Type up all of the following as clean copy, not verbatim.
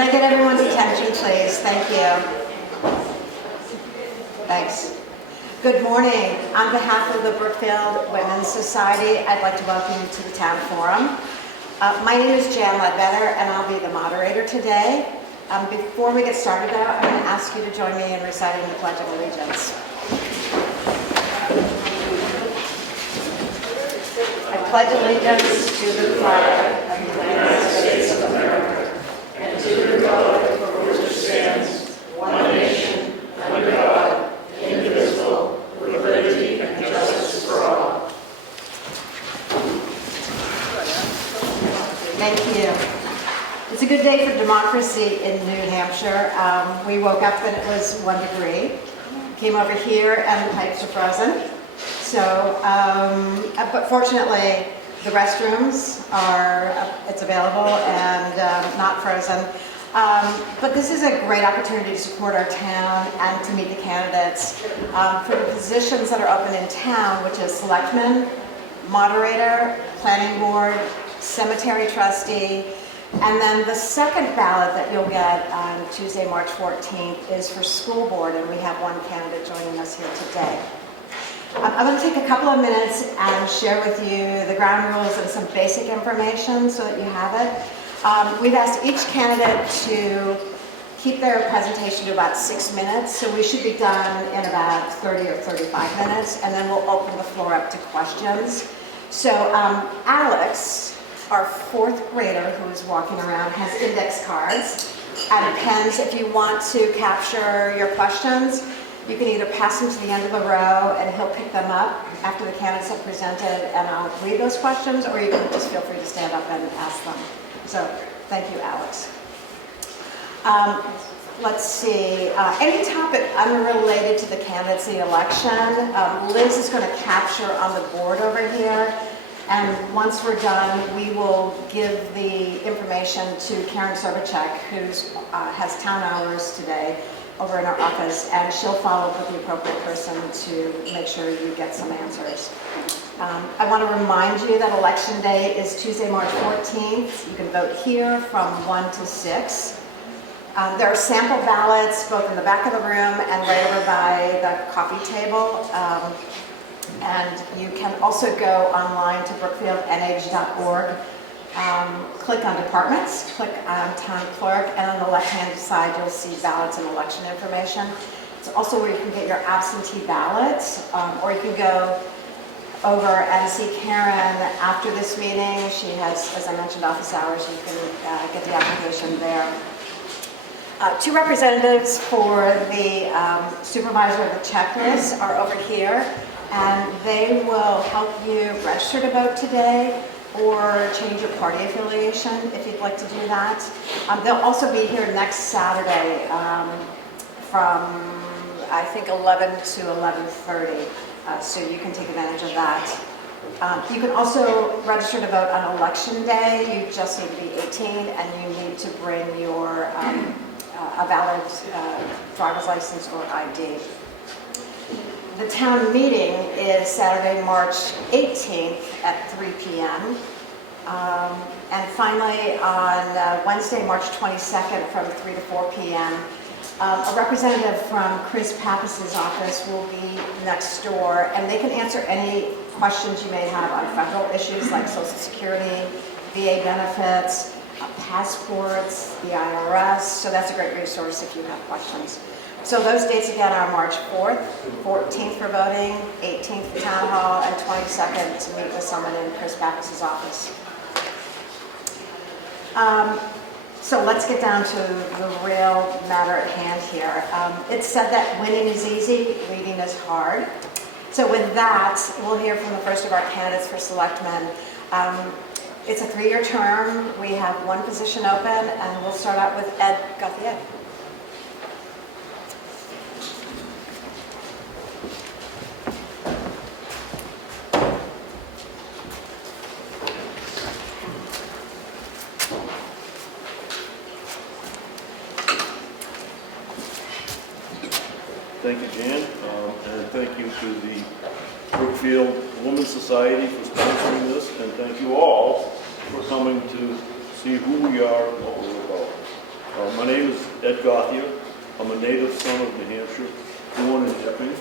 Can I get everyone's attention, please? Thank you. Thanks. Good morning. On behalf of the Brookfield Women's Society, I'd like to welcome you to the Town Forum. My name is Jan Ledbetter, and I'll be the moderator today. Before we get started, though, I'm going to ask you to join me in reciting the Pledge of Allegiance. I pledge allegiance to the flag of the United States of America and to the republic for which it stands, one nation, under God, indivisible, with liberty and justice for all. Thank you. It's a good day for democracy in New Hampshire. We woke up and it was 1 degree. Came over here and the pipes are frozen. So, but fortunately, the restrooms are, it's available and not frozen. But this is a great opportunity to support our town and to meet the candidates for the positions that are open in town, which is selectman, moderator, planning board, cemetery trustee, and then the second ballot that you'll get on Tuesday, March 14th is for school board, and we have one candidate joining us here today. I'm going to take a couple of minutes and share with you the ground rules and some basic information so that you have it. We've asked each candidate to keep their presentation to about 6 minutes, so we should be done in about 30 or 35 minutes, and then we'll open the floor up to questions. So Alex, our fourth grader who is walking around, has index cards and pens if you want to capture your questions. You can either pass them to the end of the row and he'll pick them up after the candidates have presented and I'll read those questions, or you can just feel free to stand up and ask them. So thank you, Alex. Let's see, any topic unrelated to the candidacy election, Liz is going to capture on the board over here. And once we're done, we will give the information to Karen Sobachek, who has town hours today over in our office, and she'll follow up with the appropriate person to make sure you get some answers. I want to remind you that Election Day is Tuesday, March 14th. You can vote here from 1 to 6. There are sample ballots both in the back of the room and right over by the coffee table. And you can also go online to brookfieldnh.org. Click on departments, click on town clerk, and on the left-hand side you'll see ballots and election information. It's also where you can get your absentee ballots, or you can go over and see Karen after this meeting. She has, as I mentioned, office hours. You can get the application there. Two representatives for the supervisor of the checklist are over here, and they will help you register to vote today or change your party affiliation if you'd like to do that. They'll also be here next Saturday from, I think, 11 to 11:30, so you can take advantage of that. You can also register to vote on Election Day. You just need to be 18, and you need to bring your a valid driver's license or ID. The town meeting is Saturday, March 18th at 3 p.m. And finally, on Wednesday, March 22nd from 3 to 4 p.m., a representative from Chris Pappas's office will be next door, and they can answer any questions you may have on federal issues like Social Security, VA benefits, passports, the IRS, so that's a great resource if you have questions. So those dates again are March 4th, 14th for voting, 18th for town hall, and 22nd to meet with someone in Chris Pappas's office. So let's get down to the real matter at hand here. It's said that winning is easy, leading is hard. So with that, we'll hear from the first of our candidates for selectmen. It's a 3-year term. We have one position open, and we'll start out with Ed Gauthier. Thank you, Jan, and thank you to the Brookfield Women's Society for sponsoring this, and thank you all for coming to see who we are and what we're about. Ed Gothier. I'm a native son of New Hampshire, born in Epping.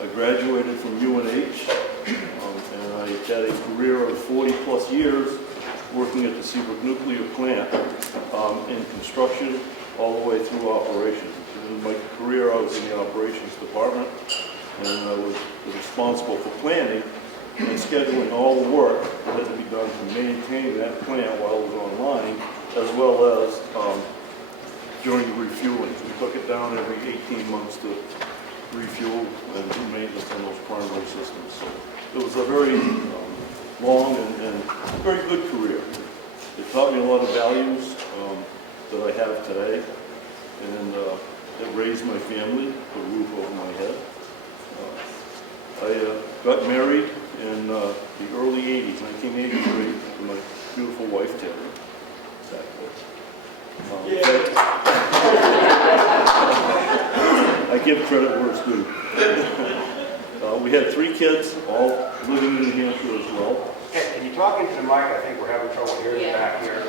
I graduated from UNH, and I had a career of 40-plus years working at the Seabrook nuclear plant in construction all the way through operations. In my career, I was in the operations department, and I was responsible for planning and scheduling all the work that had to be done to maintain that plant while it was online, as well as during the refueling. We took it down every 18 months to refuel and do maintenance on those primary systems. So it was a very long and very good career. It taught me a lot of values that I have today, and it raised my family, a roof over my head. I got married in the early 80s, 1983, to my beautiful wife, Terry. I give credit where it's due. We had 3 kids, all living in New Hampshire as well. Okay, can you talk into the mic? I think we're having trouble hearing you back here.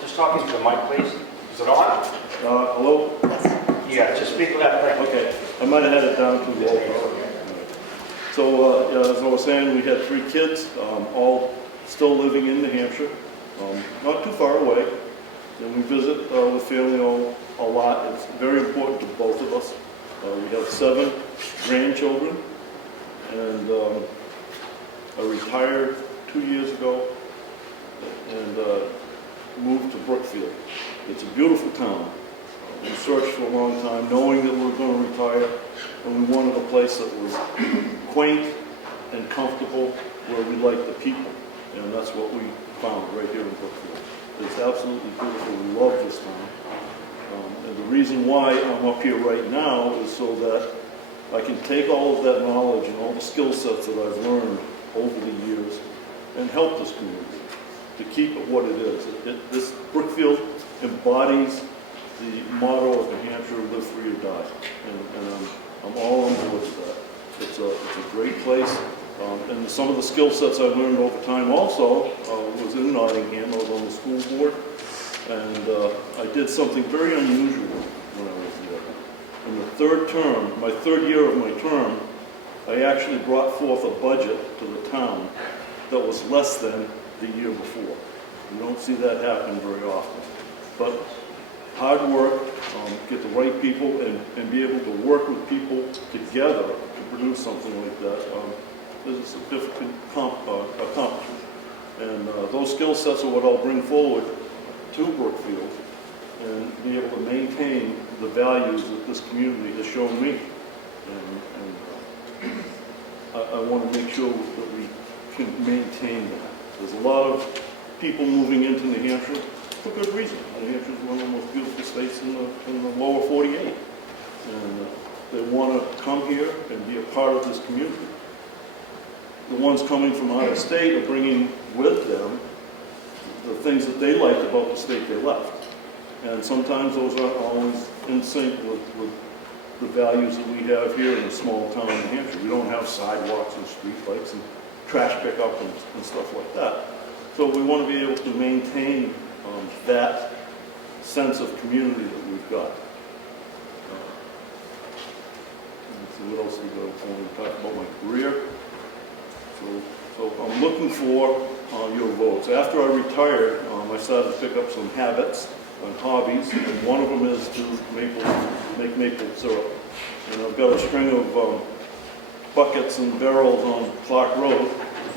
Just talk into the mic, please. Is it on? Hello? Yeah, just speak that thing. Okay, I might have had it down too low. So, as I was saying, we had 3 kids, all still living in New Hampshire, not too far away. And we visit with family a lot. It's very important to both of us. We have 7 grandchildren, and I retired 2 years ago and moved to Brookfield. It's a beautiful town. We searched for a long time, knowing that we were going to retire, and we wanted a place that was quaint and comfortable, where we liked the people, and that's what we found right here in Brookfield. It's absolutely beautiful. We love this town. And the reason why I'm up here right now is so that I can take all of that knowledge and all the skill sets that I've learned over the years and help this community to keep it what it is. This Brookfield embodies the motto of New Hampshire, live free or die. And I'm all on board with that. It's a great place. And some of the skill sets I learned over time also was in Nottingham. I was on the school board, and I did something very unusual when I was there. In the 3rd term, my 3rd year of my term, I actually brought forth a budget to the town that was less than the year before. You don't see that happen very often. But hard work, get the right people, and be able to work with people together to produce something like that is a significant accomplishment. And those skill sets are what I'll bring forward to Brookfield and be able to maintain the values that this community has shown me. And I want to make sure that we can maintain that. There's a lot of people moving into New Hampshire for good reason. New Hampshire is one of the most beautiful states in the lower 48. And they want to come here and be a part of this community. The ones coming from out of state are bringing with them the things that they liked about the state they left. And sometimes those aren't always in sync with the values that we have here in a small town in New Hampshire. We don't have sidewalks and street lights and trash pickup and stuff like that. So we want to be able to maintain that sense of community that we've got. Let's see, what else we got? I want to talk about my career. So I'm looking for your votes. After I retired, I started to pick up some habits and hobbies, and one of them is to make maple syrup. And I've got a string of buckets and barrels on Clark Road.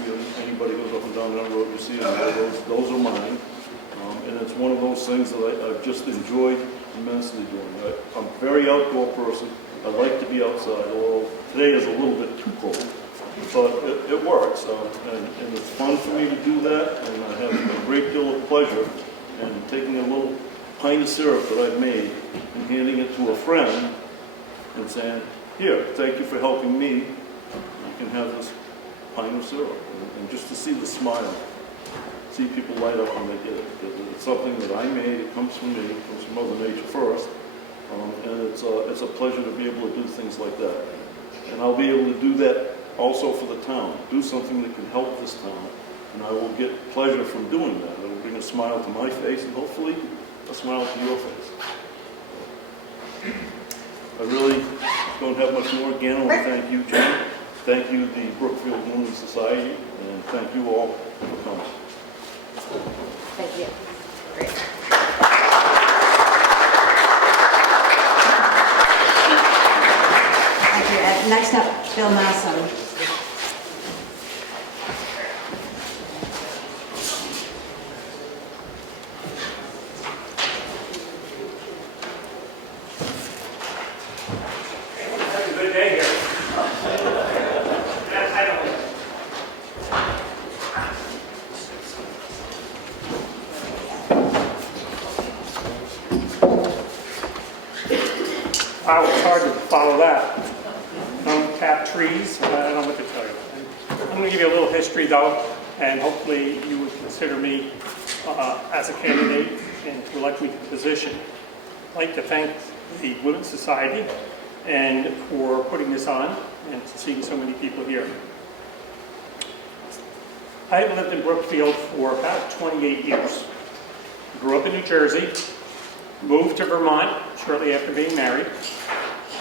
If anybody goes up and down that road, you see them. Those are mine. And it's one of those things that I've just enjoyed immensely doing. I'm a very outdoor person. I like to be outside, although today is a little bit too cold. But it works, and it's fun for me to do that, and I have a great deal of pleasure in taking a little pint of syrup that I've made and handing it to a friend and saying, here, thank you for helping me. You can have this pint of syrup. And just to see the smile, see people light up when they get it, because it's something that I made, it comes from me, it comes from Mother Nature first, and it's a pleasure to be able to do things like that. And I'll be able to do that also for the town, do something that can help this town, and I will get pleasure from doing that. It will bring a smile to my face and hopefully a smile to your face. I really don't have much more. Again, I want to thank you, Jen. Thank you, the Brookfield Women's Society, and thank you all for coming. Thank you. Great. Thank you. And next up, Bill Masson. Have a good day here. Yes, I know. Wow, it's hard to follow that. Untap trees, I don't know what to tell you. I'm going to give you a little history though, and hopefully you would consider me as a candidate and to elect me to the position. I'd like to thank the Women's Society and for putting this on and seeing so many people here. I have lived in Brookfield for about 28 years. Grew up in New Jersey, moved to Vermont shortly after being married,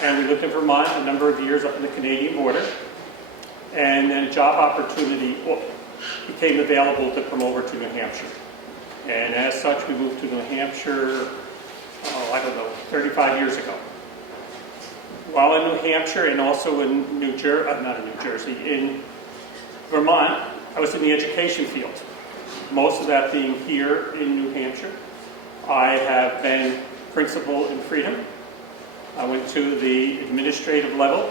and we lived in Vermont a number of years up in the Canadian border, and then a job opportunity became available to come over to New Hampshire. And as such, we moved to New Hampshire, 35 years ago. While in New Hampshire and also in in Vermont, I was in the education field. Most of that being here in New Hampshire. I have been principal in Freedom. I went to the administrative level,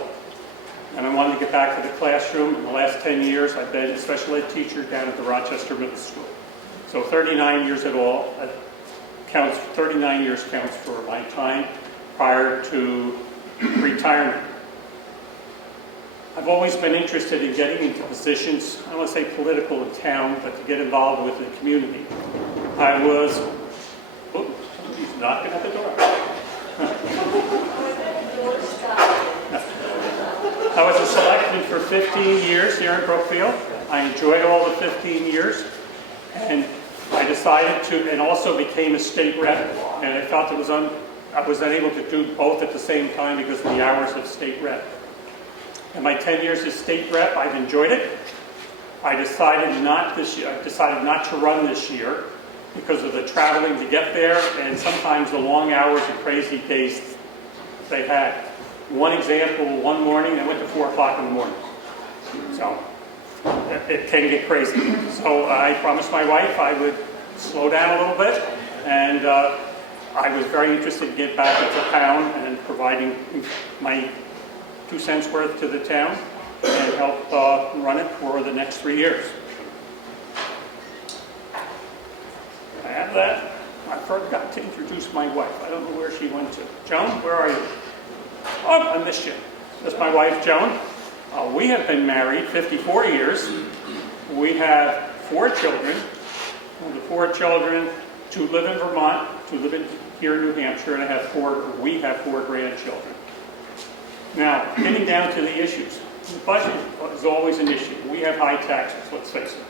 and I wanted to get back to the classroom. In the last 10 years, I've been a special ed teacher down at the Rochester Middle School. So 39 years at all, 39 years counts for my time prior to retirement. I've always been interested in getting into positions, I don't want to say political in town, but to get involved with the community. Somebody's knocking at the door. I was a selectman for 15 years here in Brookfield. I enjoyed all the 15 years, and I decided to, and also became a state rep, and I felt I was unable to do both at the same time because of the hours of state rep. In my 10 years as state rep, I've enjoyed it. I decided not to run this year because of the traveling to get there and sometimes the long hours and crazy days they had. One example, one morning I went to 4 o'clock in the morning. So it can get crazy. So I promised my wife I would slow down a little bit, and I was very interested in getting back into town and providing my 2 cents worth to the town and help run it for the next 3 years. I have that. I forgot to introduce my wife. I don't know where she went to. Joan, where are you? Oh, I missed you. That's my wife, Joan. We have been married 54 years. We have 4 children. The 4 children, 2 live in Vermont, 2 live here in New Hampshire, and we have 4 grandchildren. Now, getting down to the issues. The budget is always an issue. We have high taxes, let's face it.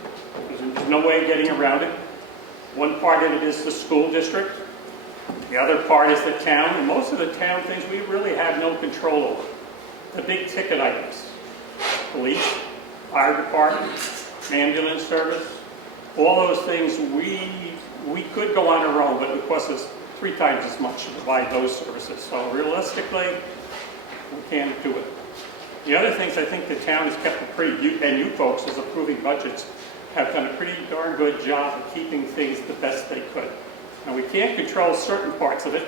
There's no way of getting around it. One part of it is the school district. The other part is the town. And most of the town things we really have no control over. The big ticket items. Police, fire department, ambulance service. All those things we could go on our own, but it would cost us 3 times as much to provide those services. So realistically, we can't do it. The other things I think the town has kept and you folks as approving budgets have done a pretty darn good job of keeping things the best they could. Now we can't control certain parts of it.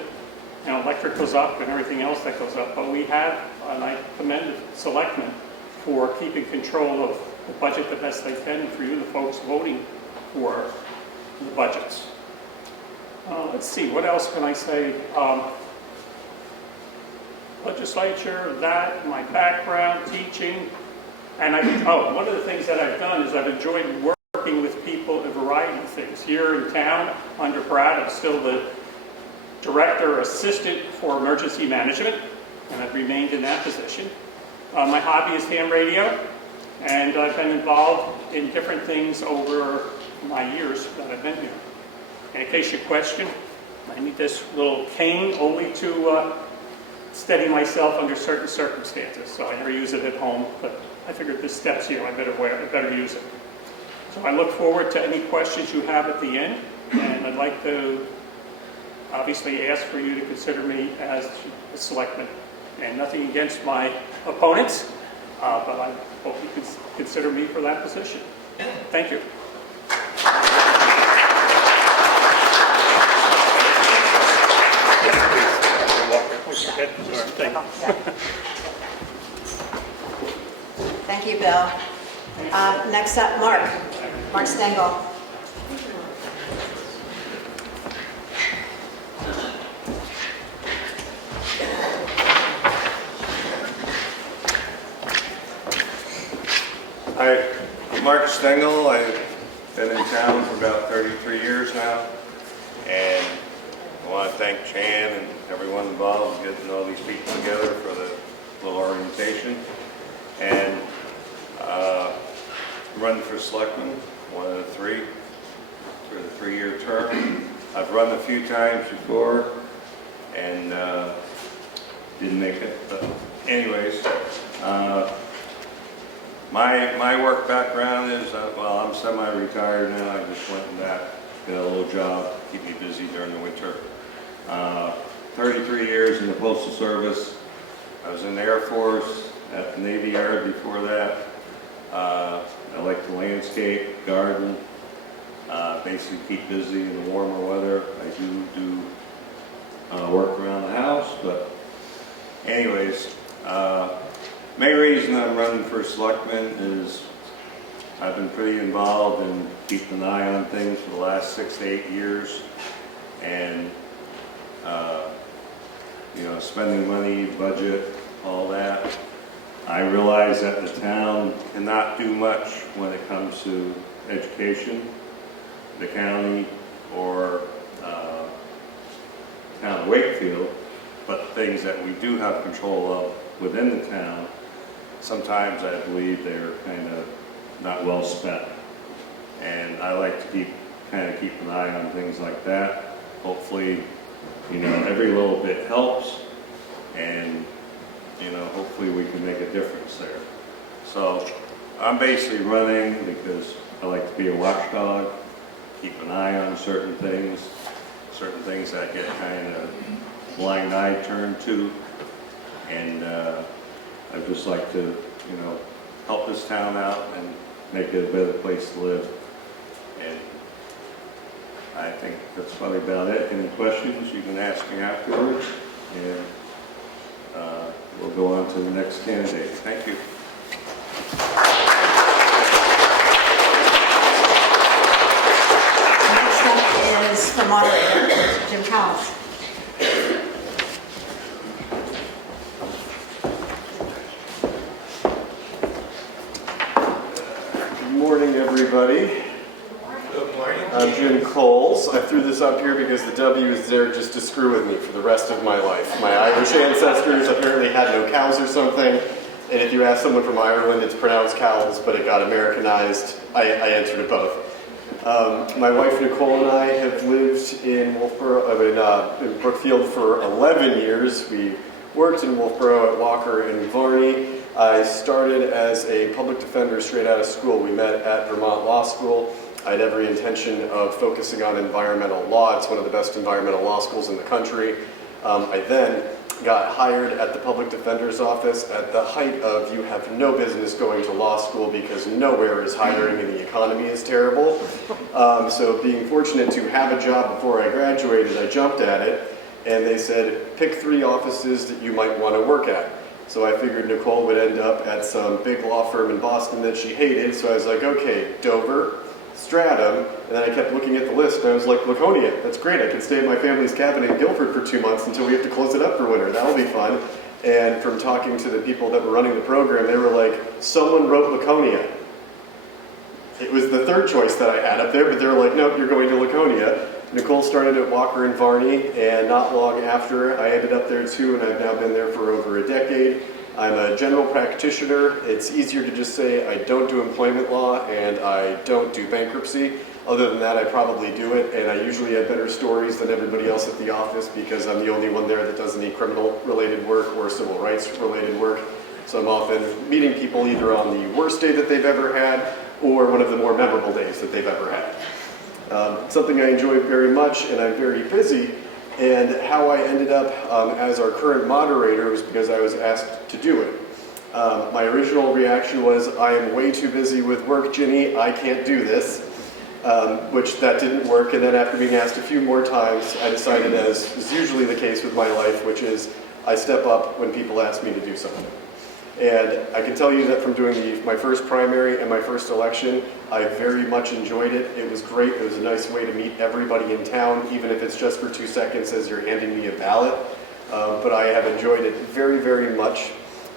You know, electric goes up and everything else that goes up, but we have, and I commend the selectmen for keeping control of the budget the best they can, and for you, the folks voting for the budgets. Let's see, what else can I say? Legislature, that, my background, teaching, and one of the things that I've done is I've enjoyed working with people in a variety of things. Here in town, under Brad, I'm still the director assistant for emergency management, and I've remained in that position. My hobby is ham radio, and I've been involved in different things over my years that I've been here. And in case you question, I need this little cane only to steady myself under certain circumstances. So I never use it at home, but I figured this step's here, I better use it. So I look forward to any questions you have at the end, and I'd like to obviously ask for you to consider me as a selectman. And nothing against my opponents, but I hope you can consider me for that position. Thank you. Thank you, Bill. Next up, Mark Stengel. Hi, I'm Mark Stengel. I've been in town for about 33 years now, and I want to thank Chan and everyone involved in getting all these people together for the little orientation. And running for selectman, one of the three, for the 3-year term. I've run a few times before and didn't make it, but anyways, my work background is, well, I'm semi-retired now. I just went and got a little job to keep me busy during the winter. 33 years in the Postal Service. I was in the Air Force, at the Navy Yard before that. I like to landscape, garden, basically keep busy in the warmer weather. I do work around the house, but anyways, main reason I'm running for selectman is I've been pretty involved in keeping an eye on things for the last 6 to 8 years, and spending money, budget, all that. I realize that the town cannot do much when it comes to education, the county, or town of Wakefield, but things that we do have control of within the town, sometimes I believe they're kind of not well spent. And I like to keep an eye on things like that. Hopefully, every little bit helps, and hopefully we can make a difference there. So I'm basically running because I like to be a watchdog, keep an eye on certain things that get kind of blind eye turned to, and I'd just like to, help this town out and make it a better place to live. And I think that's probably about it. Any questions, you can ask me afterwards, and we'll go on to the next candidate. Thank you. Next up is for moderator, Jim Collins. Good morning, everybody. Good morning. I'm Jim Coles. I threw this up here because the W is there just to screw with me for the rest of my life. My Irish ancestors apparently had no cows or something, and if you ask someone from Ireland, it's pronounced cows, but it got Americanized. I answered it both. My wife Nicole and I have lived in in Brookfield for 11 years. We worked in Wolfboro at Walker and Varney. I started as a public defender straight out of school. We met at Vermont Law School. I had every intention of focusing on environmental law. It's one of the best environmental law schools in the country. I then got hired at the public defender's office at the height of you have no business going to law school because nowhere is hiring and the economy is terrible. So being fortunate to have a job before I graduated, I jumped at it, and they said, pick 3 offices that you might want to work at. So I figured Nicole would end up at some big law firm in Boston that she hated, so I was like, okay, Dover, Stratham, and then I kept looking at the list, and I was like, Laconia, that's great, I can stay at my family's cabin in Guilford for 2 months until we have to close it up for winter, that'll be fun. And from talking to the people that were running the program, they were like, someone wrote Laconia. It was the 3rd choice that I had up there, but they were like, nope, you're going to Laconia. Nicole started at Walker and Varney, and not long after, I ended up there too, and I've now been there for over a decade. I'm a general practitioner. It's easier to just say I don't do employment law and I don't do bankruptcy. Other than that, I probably do it, and I usually have better stories than everybody else at the office because I'm the only one there that does any criminal-related work or civil rights-related work. So I'm often meeting people either on the worst day that they've ever had or one of the more memorable days that they've ever had. Something I enjoy very much, and I'm very busy, and how I ended up as our current moderator was because I was asked to do it. My original reaction was, I am way too busy with work, Ginny, I can't do this. Which that didn't work, and then after being asked a few more times, I decided, as is usually the case with my life, which is I step up when people ask me to do something. And I can tell you that from doing my first primary and my first election, I very much enjoyed it. It was great. It was a nice way to meet everybody in town, even if it's just for 2 seconds as you're handing me a ballot. But I have enjoyed it very, very much.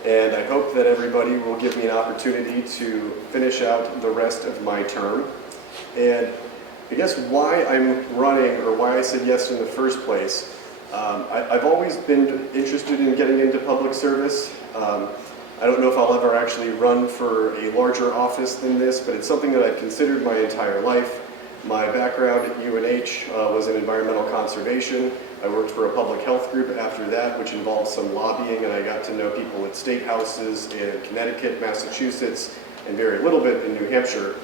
And I hope that everybody will give me an opportunity to finish out the rest of my term. And I guess why I'm running, or why I said yes in the first place, I've always been interested in getting into public service. I don't know if I'll ever actually run for a larger office than this, but it's something that I've considered my entire life. My background at UNH was in environmental conservation. I worked for a public health group after that, which involved some lobbying, and I got to know people at state houses in Connecticut, Massachusetts, and very little bit in New Hampshire.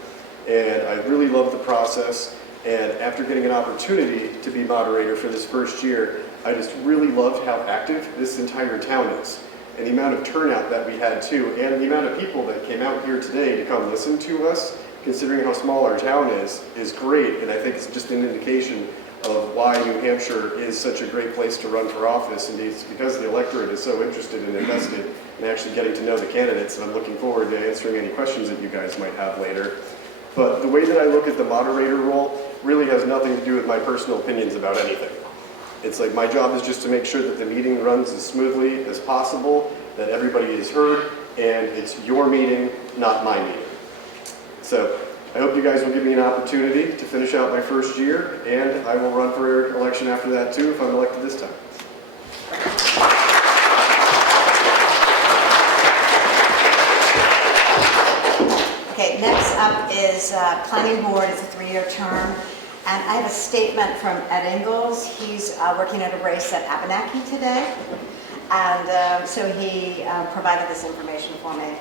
And I really loved the process, and after getting an opportunity to be moderator for this first year, I just really loved how active this entire town is, and the amount of turnout that we had too, and the amount of people that came out here today to come listen to us, considering how small our town is great, and I think it's just an indication of why New Hampshire is such a great place to run for office, and it's because the electorate is so interested and invested in actually getting to know the candidates, and I'm looking forward to answering any questions that you guys might have later. But the way that I look at the moderator role really has nothing to do with my personal opinions about anything. It's like my job is just to make sure that the meeting runs as smoothly as possible, that everybody is heard, and it's your meeting, not my meeting. So I hope you guys will give me an opportunity to finish out my first year, and I will run for election after that too if I'm elected this time. Okay, next up is Planning Board. It's a 3-year term. And I have a statement from Ed Ingalls. He's working at a race at Abenaki today. And so he provided this information for me.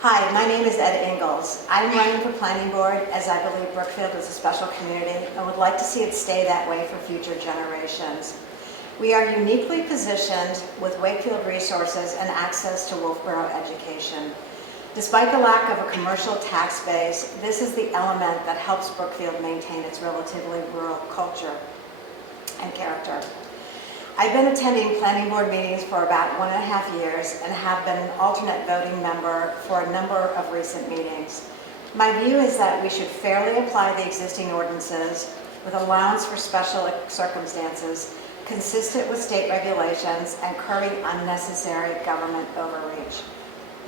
Hi, my name is Ed Ingalls. I'm running for Planning Board as I believe Brookfield is a special community and would like to see it stay that way for future generations. We are uniquely positioned with Wakefield resources and access to Wolfboro education. Despite the lack of a commercial tax base, this is the element that helps Brookfield maintain its relatively rural culture and character. I've been attending planning board meetings for about 1.5 years and have been an alternate voting member for a number of recent meetings. My view is that we should fairly apply the existing ordinances with allowance for special circumstances consistent with state regulations and curbing unnecessary government overreach.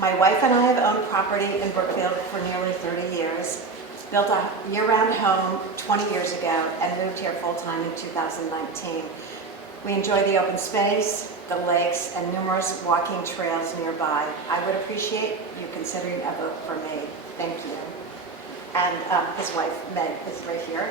My wife and I have owned property in Brookfield for nearly 30 years, built a year-round home 20 years ago, and moved here full-time in 2019. We enjoy the open space, the lakes, and numerous walking trails nearby. I would appreciate you considering a vote for me. Thank you. And his wife, Meg, is right here.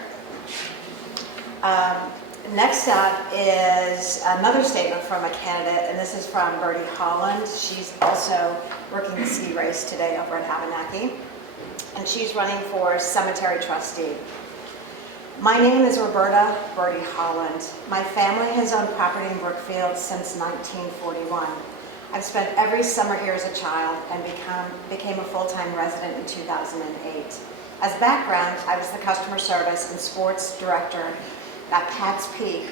Next up is another statement from a candidate, and this is from Bertie Holland. She's also working the ski race today over at Abenaki, and she's running for cemetery trustee. My name is Roberta Bertie Holland. My family has owned property in Brookfield since 1941. I've spent every summer here as a child and became a full-time resident in 2008. As background, I was the customer service and sports director at Pat's Peak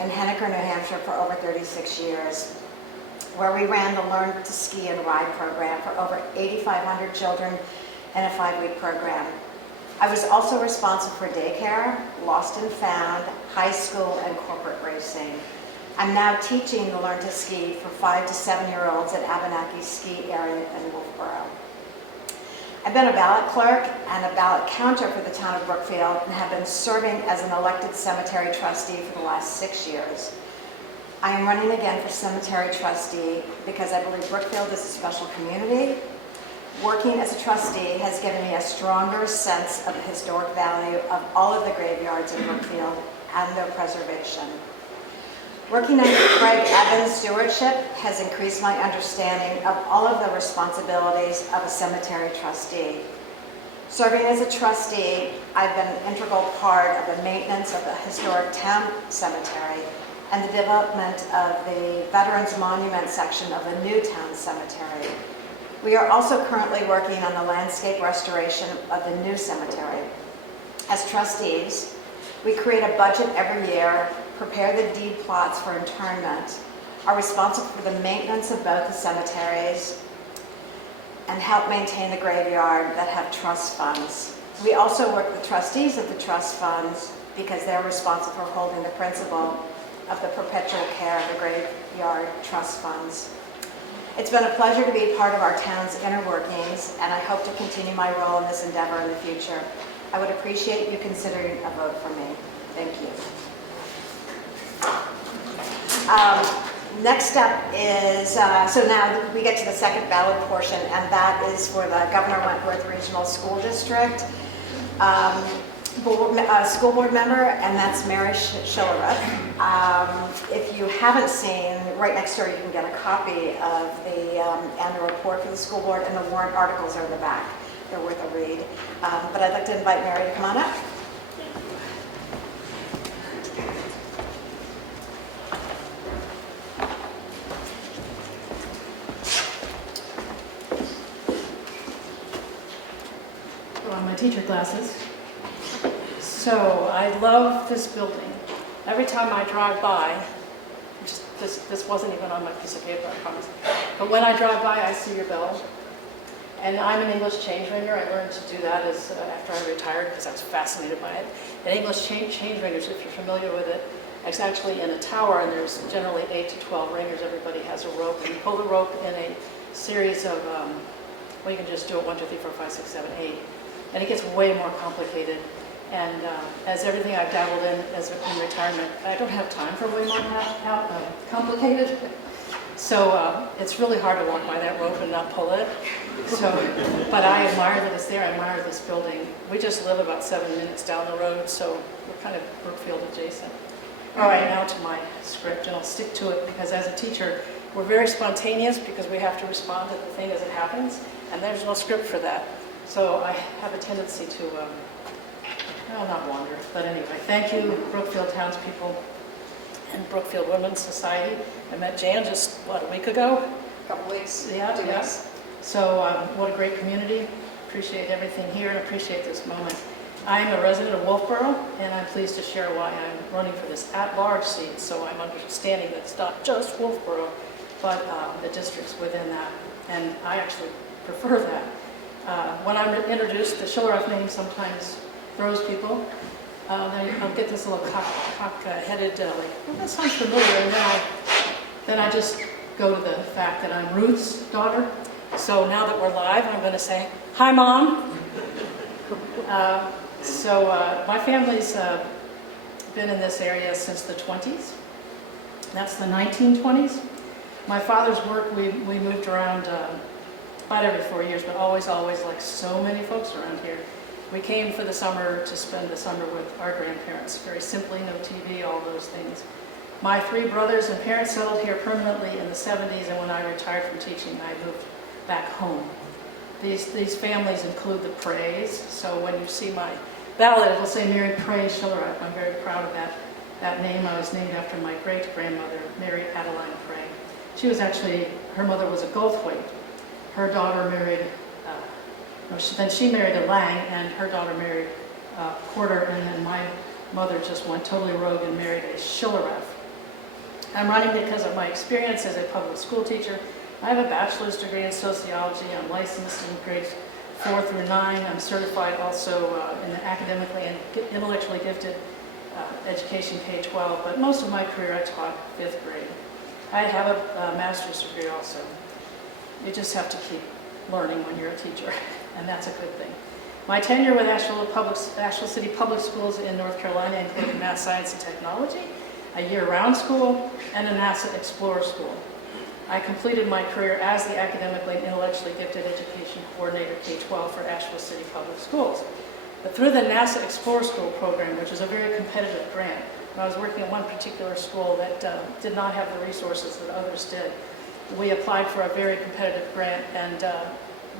in Henniker, New Hampshire for over 36 years, where we ran the Learn to Ski and Ride program for over 8,500 children in a 5-week program. I was also responsible for daycare, lost and found, high school, and corporate racing. I'm now teaching the Learn to Ski for 5 to 7-year-olds at Abenaki Ski Area in Wolfboro. I've been a ballot clerk and a ballot counter for the town of Brookfield and have been serving as an elected cemetery trustee for the last 6 years. I am running again for cemetery trustee because I believe Brookfield is a special community Working as a trustee has given me a stronger sense of the historic value of all of the graveyards in Brookfield and their preservation. Working under Craig Evans' stewardship has increased my understanding of all of the responsibilities of a cemetery trustee. Serving as a trustee, I've been an integral part of the maintenance of the historic town cemetery and the development of the Veterans Monument section of the new town cemetery. We are also currently working on the landscape restoration of the new cemetery. As trustees, we create a budget every year, prepare the deed plots for interment, are responsible for the maintenance of both the cemeteries, and help maintain the graveyard that have trust funds. We also work with trustees of the trust funds because they're responsible for holding the principle of the perpetual care of the graveyard trust funds. It's been a pleasure to be part of our town's inner workings, and I hope to continue my role in this endeavor in the future. I would appreciate you considering a vote for me. Thank you. Next up is, so now we get to the second ballot portion, and that is for the Governor Wentworth Regional School District. School board member, and that's Mary Schillerup. If you haven't seen, right next door you can get a copy of the annual report for the school board, and the warrant articles are in the back. They're worth a read. But I'd like to invite Mary to come on up. Put on my teacher glasses. So I love this building. Every time I drive by, this wasn't even on my piece of paper, I promise. But when I drive by, I see your bell. And I'm an English change ringer. I learned to do that after I retired because I was fascinated by it. And English change ringers, if you're familiar with it, it's actually in a tower, and there's generally 8 to 12 ringers. Everybody has a rope, and you pull the rope in a series of, well, you can just do it 1, 2, 3, 4, 5, 6, 7, 8. And it gets way more complicated. And as everything I've dabbled in in retirement, I don't have time for way more complicated. So it's really hard to walk by that rope and not pull it. So, but I admire that it's there. I admire this building. We just live about 7 minutes down the road, so we're kind of Brookfield adjacent. All right, now to my script, and I'll stick to it because as a teacher, we're very spontaneous because we have to respond to the thing as it happens, and there's no script for that. So I have a tendency to, well, not wander, but anyway, thank you, Brookfield townspeople and Brookfield Women's Society. I met Jan just, what, a week ago? A couple weeks. Yeah, yes. So what a great community. Appreciate everything here and appreciate this moment. I am a resident of Wolfboro, and I'm pleased to share why I'm running for this at-large seat, so I'm understanding that it's not just Wolfboro, but the districts within that, and I actually prefer that. When I'm introduced, the Schillerup name sometimes throws people. I'll get this little cock-headed, like, oh, that sounds familiar, and then I just go to the fact that I'm Ruth's daughter. So now that we're live, I'm going to say, hi, Mom. My family's been in this area since the 20s. That's the 1920s. My father's work, we moved around about every 4 years, but always, like so many folks around here. We came for the summer to spend the summer with our grandparents. Very simply, no TV, all those things. My 3 brothers and parents settled here permanently in the 70s, and when I retired from teaching, I moved back home. These families include the Prays, so when you see my ballot, it'll say Mary Pray Schillerup. I'm very proud of that name. I was named after my great-grandmother, Mary Adeline Pray. She was actually, her mother was a Goldthwaite. Her daughter married, then she married a Lang, and her daughter married Porter, and then my mother just went totally rogue and married a Schillerup. I'm running because of my experience as a public school teacher. I have a bachelor's degree in sociology. I'm licensed in grades 4 through 9. I'm certified also in the academically and intellectually gifted education K-12, but most of my career I taught 5th grade. I have a master's degree also. You just have to keep learning when you're a teacher, and that's a good thing. My tenure with Asheville City Public Schools in North Carolina included Math, Science, and Technology, a year-round school, and a NASA Explorer School. I completed my career as the academically and intellectually gifted education coordinator K-12 for Asheville City Public Schools. But through the NASA Explore School program, which is a very competitive grant, and I was working at one particular school that did not have the resources that others did. We applied for a very competitive grant, and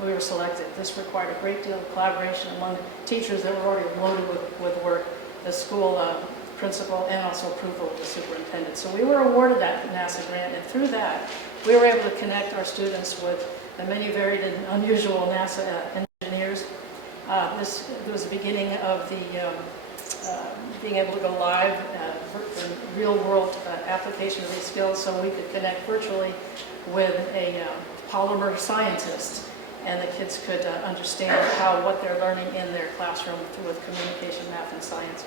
we were selected. This required a great deal of collaboration among teachers that were already loaded with work, the school principal, and also approval of the superintendent. So we were awarded that NASA grant, and through that, we were able to connect our students with the many varied and unusual NASA engineers. This was the beginning of the being able to go live, real-world application of these skills, so we could connect virtually with a polymer scientist, and the kids could understand what they're learning in their classroom with communication, math, and science.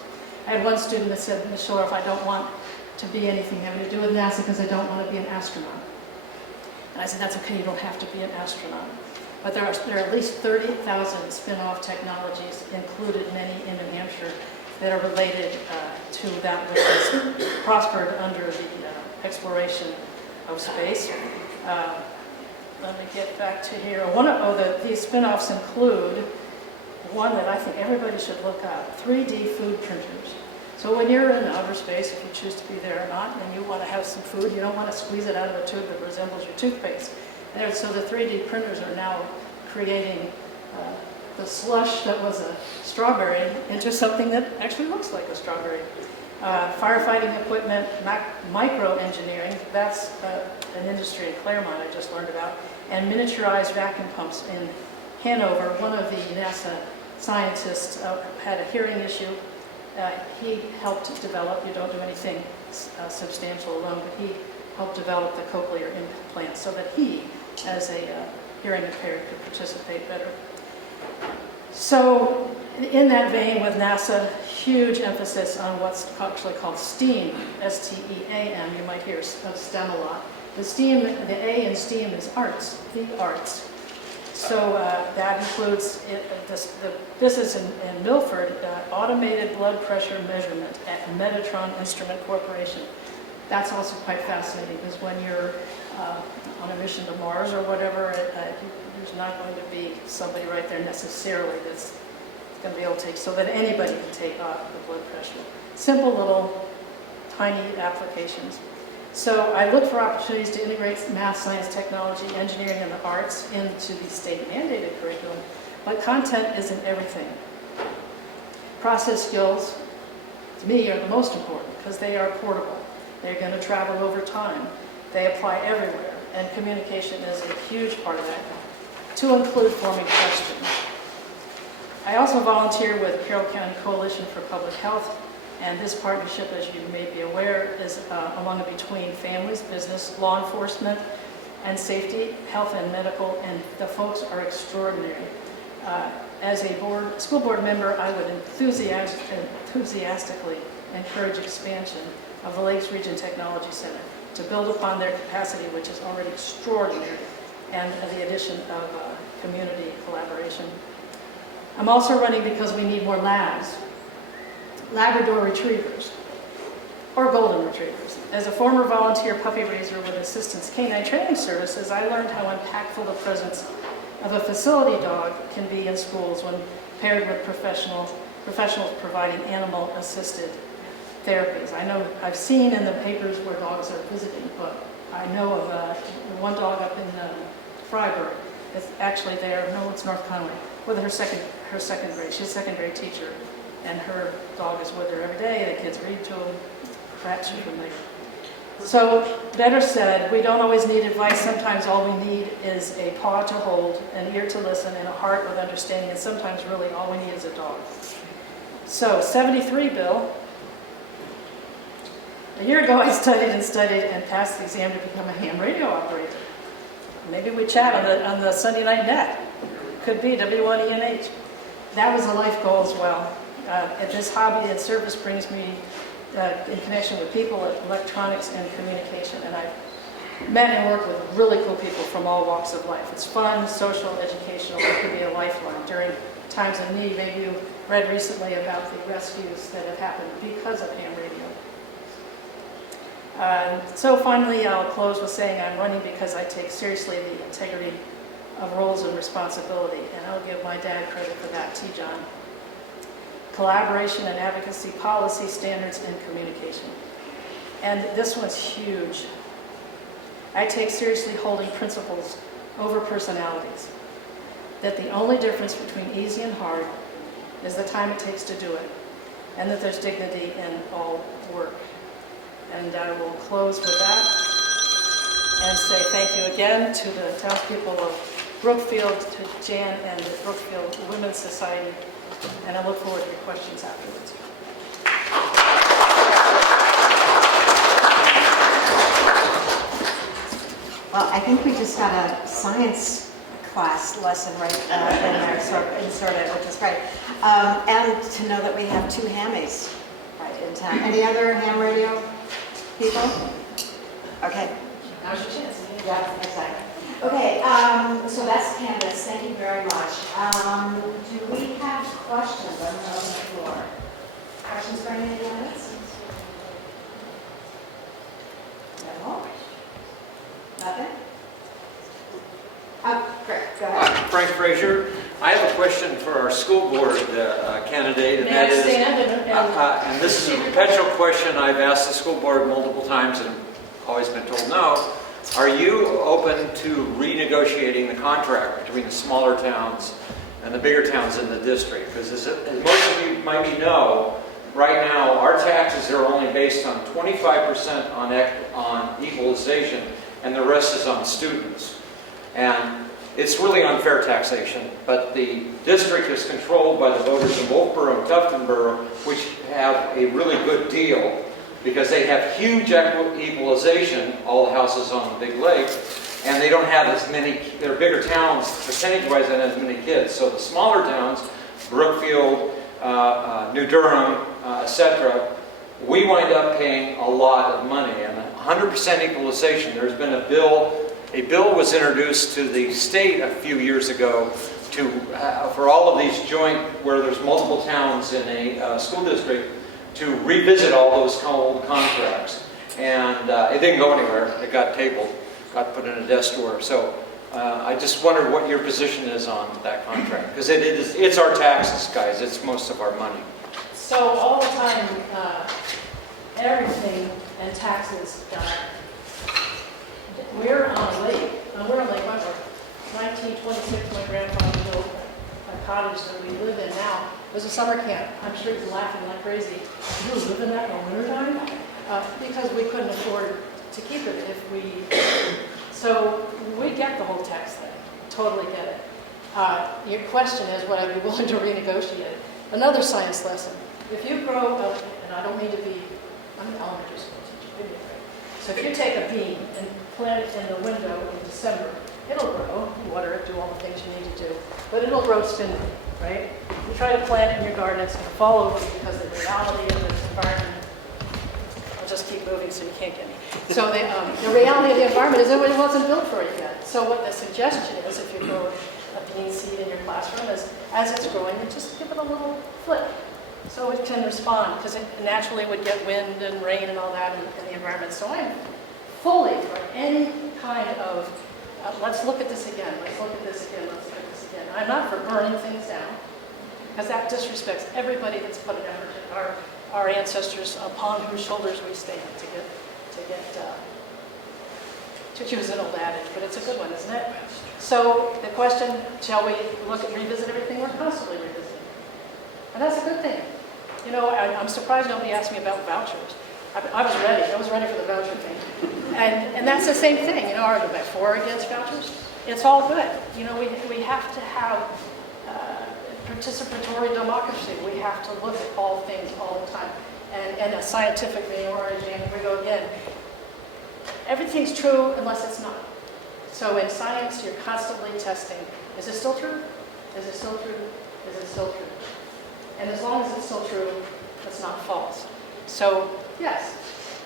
I had one student that said, "Ms. Shorroff, I don't want to be anything having to do with NASA because I don't want to be an astronaut." And I said, "That's okay, you don't have to be an astronaut." But there are at least 30,000 spin-off technologies, included many in New Hampshire, that are related to that which has prospered under the exploration of space. Let me get back to here. These spin-offs include one that I think everybody should look up, 3D food printers. So when you're in outer space, if you choose to be there or not, and you want to have some food, you don't want to squeeze it out of a tube that resembles your toothpaste. And so the 3D printers are now creating the slush that was a strawberry into something that actually looks like a strawberry. Firefighting equipment, micro-engineering, that's an industry in Claremont I just learned about, and miniaturized vacuum pumps in Hanover. One of the NASA scientists had a hearing issue. He helped develop, you don't do anything substantial alone, but he helped develop the cochlear implant so that he, as a hearing impaired, could participate better. So in that vein with NASA, huge emphasis on what's actually called STEAM, S-T-E-A-M. You might hear of STEM a lot. The A in STEAM is arts, the arts. So that includes, this is in Milford, automated blood pressure measurement at Metatron Instrument Corporation. That's also quite fascinating because when you're on a mission to Mars or whatever, there's not going to be somebody right there necessarily that's going to be able to take, so that anybody can take the blood pressure. Simple little tiny applications. So I look for opportunities to integrate math, science, technology, engineering, and the arts into the state mandated curriculum, but content isn't everything. Process skills, to me, are the most important because they are portable. They're going to travel over time. They apply everywhere, and communication is a huge part of that, to include forming questions. I also volunteer with Carroll County Coalition for Public Health, and this partnership, as you may be aware, is among and between families, business, law enforcement, and safety, health and medical, and the folks are extraordinary. As a school board member, I would enthusiastically encourage expansion of the Lakes Region Technology Center to build upon their capacity, which is already extraordinary, and the addition of community collaboration. I'm also running because we need more labs. Labrador retrievers, or golden retrievers. As a former volunteer puppy raiser with Assistance Canine Training Services, I learned how impactful the presence of a facility dog can be in schools when paired with professionals providing animal-assisted therapies. I've seen in the papers where dogs are visiting, but I know of one dog up in Freiburg. It's actually there. No, it's North Conway, with her second grade. She's a second grade teacher, and her dog is with her every day. The kids read to them. Perhaps you're familiar. So, better said, we don't always need advice. Sometimes all we need is a paw to hold, an ear to listen, and a heart with understanding. And sometimes, really, all we need is a dog. So, 73, Bill. A year ago, I studied and passed the exam to become a ham radio operator. Maybe we chat on the Sunday night net. Could be W1ENH. That was a life goal as well. This hobby and service brings me in connection with people, electronics, and communication. And I've met and worked with really cool people from all walks of life. It's fun, social, educational. It can be a lifeline during times of need. Maybe you read recently about the rescues that have happened because of ham radio. So finally, I'll close with saying I'm running because I take seriously the integrity of roles and responsibility, and I'll give my dad credit for that, T. John. Collaboration and advocacy, policy, standards, and communication. And this one's huge. I take seriously holding principles over personalities. That the only difference between easy and hard is the time it takes to do it, and that there's dignity in all work. And I will close with that and say thank you again to the townspeople of Brookfield, to Jan and the Brookfield Women's Society, and I look forward to your questions afterwards. Well, I think we just got a science class lesson right in there, inserted, which is great. And to know that we have 2 hammies right in town. Any other ham radio people? Okay. Now's your chance. Yeah, exactly. Okay, so that's candidates. Thank you very much. Do we have questions on the floor? Questions for any candidates? No? Nothing? Great, go ahead. Frank Frazier. I have a question for our school board candidate, and that is, and this is a perpetual question I've asked the school board multiple times and always been told no. Are you open to renegotiating the contract between the smaller towns and the bigger towns in the district? Because as most of you might know, right now our taxes are only based on 25% on equalization, and the rest is on students. And it's really unfair taxation, but the district is controlled by the voters in Wolfboro and Tuftonboro, which have a really good deal because they have huge equalization, all the houses on the big lake, and they don't have as many, they're bigger towns percentage-wise than as many kids. So the smaller towns, Brookfield, New Durham, etc., we wind up paying a lot of money. And 100% equalization, there's been a bill was introduced to the state a few years ago to for all of these joint, where there's multiple towns in a school district, to revisit all those old contracts. And it didn't go anywhere. It got tabled, got put in a desk drawer. So I just wondered what your position is on that contract, because it's our taxes, guys. It's most of our money. So all the time, everything and taxes, we're on a lake. We're on Lake Wentworth. 1926, my grandfather built a cottage that we live in now. It was a summer camp. I'm sure he's laughing like crazy. You live in that in the wintertime? Because we couldn't afford to keep it if we... So we get the whole tax thing. Totally get it. Your question is, would I be willing to renegotiate? Another science lesson. If you grow up, and I don't mean to be... I'm an elementary school teacher. Give me a break. So if you take a bean and plant it in the window in December, it'll grow, water it, do all the things you need to do, but it'll grow spindly, right? You try to plant it in your garden, it's going to fall over because of the reality of the environment. I'll just keep moving so you can't get me. So the reality of the environment is it wasn't built for it yet. So what the suggestion is, if you grow a bean seed in your classroom, is as it's growing, you just give it a little flip so it can respond, because it naturally would get wind and rain and all that in the environment. So I'm fully for any kind of, let's look at this again, let's look at this again, let's look at this again. I'm not for burning things down, because that disrespects everybody that's put an effort in, our ancestors upon whose shoulders we stand, to use an old adage, but it's a good one, isn't it? So the question, shall we revisit everything? We're constantly revisiting. And that's a good thing. You know, I'm surprised nobody asked me about vouchers. I was ready for the voucher thing. And that's the same thing, you know, are they for or against vouchers? It's all good. You know, we have to have participatory democracy. We have to look at all things all the time. And a scientific thing, or here we go again. Everything's true unless it's not. So in science, you're constantly testing. Is it still true? Is it still true? Is it still true? And as long as it's still true, it's not false. So, yes,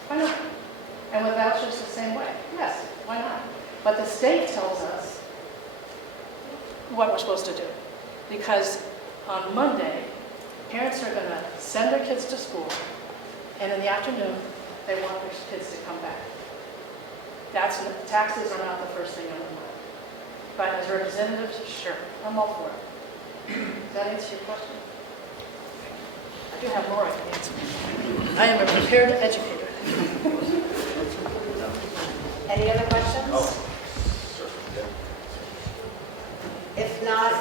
why not? And with vouchers the same way. Yes, why not? But the state tells us what we're supposed to do. Because on Monday, parents are going to send their kids to school, and in the afternoon, They want their kids to come back. Taxes are not the first thing on the mind. But as representatives, sure, I'm all for it. Does that answer your question? I do have more I can answer. I am a prepared educator. Any other questions? If not,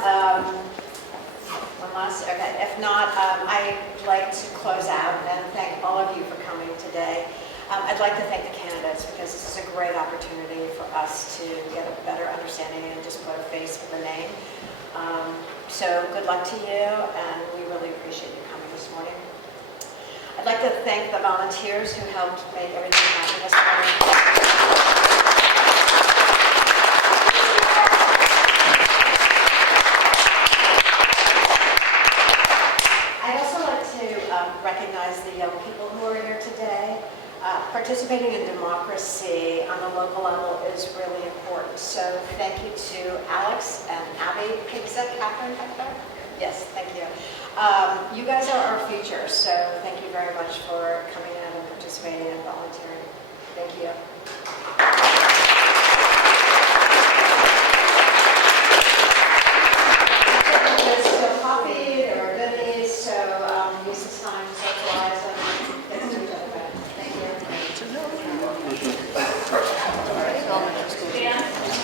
one last, okay, if not, I'd like to close out and thank all of you for coming today. I'd like to thank the candidates because this is a great opportunity for us to get a better understanding and just put a face with a name. So good luck to you, and we really appreciate you coming this morning. I'd like to thank the volunteers who helped make everything happen this morning. I'd also like to recognize the young people who are here today. Participating in democracy on the local level is really important. So thank you to Alex and Abby. Is that Catherine back there? Yes, thank you. You guys are our future, so thank you very much for coming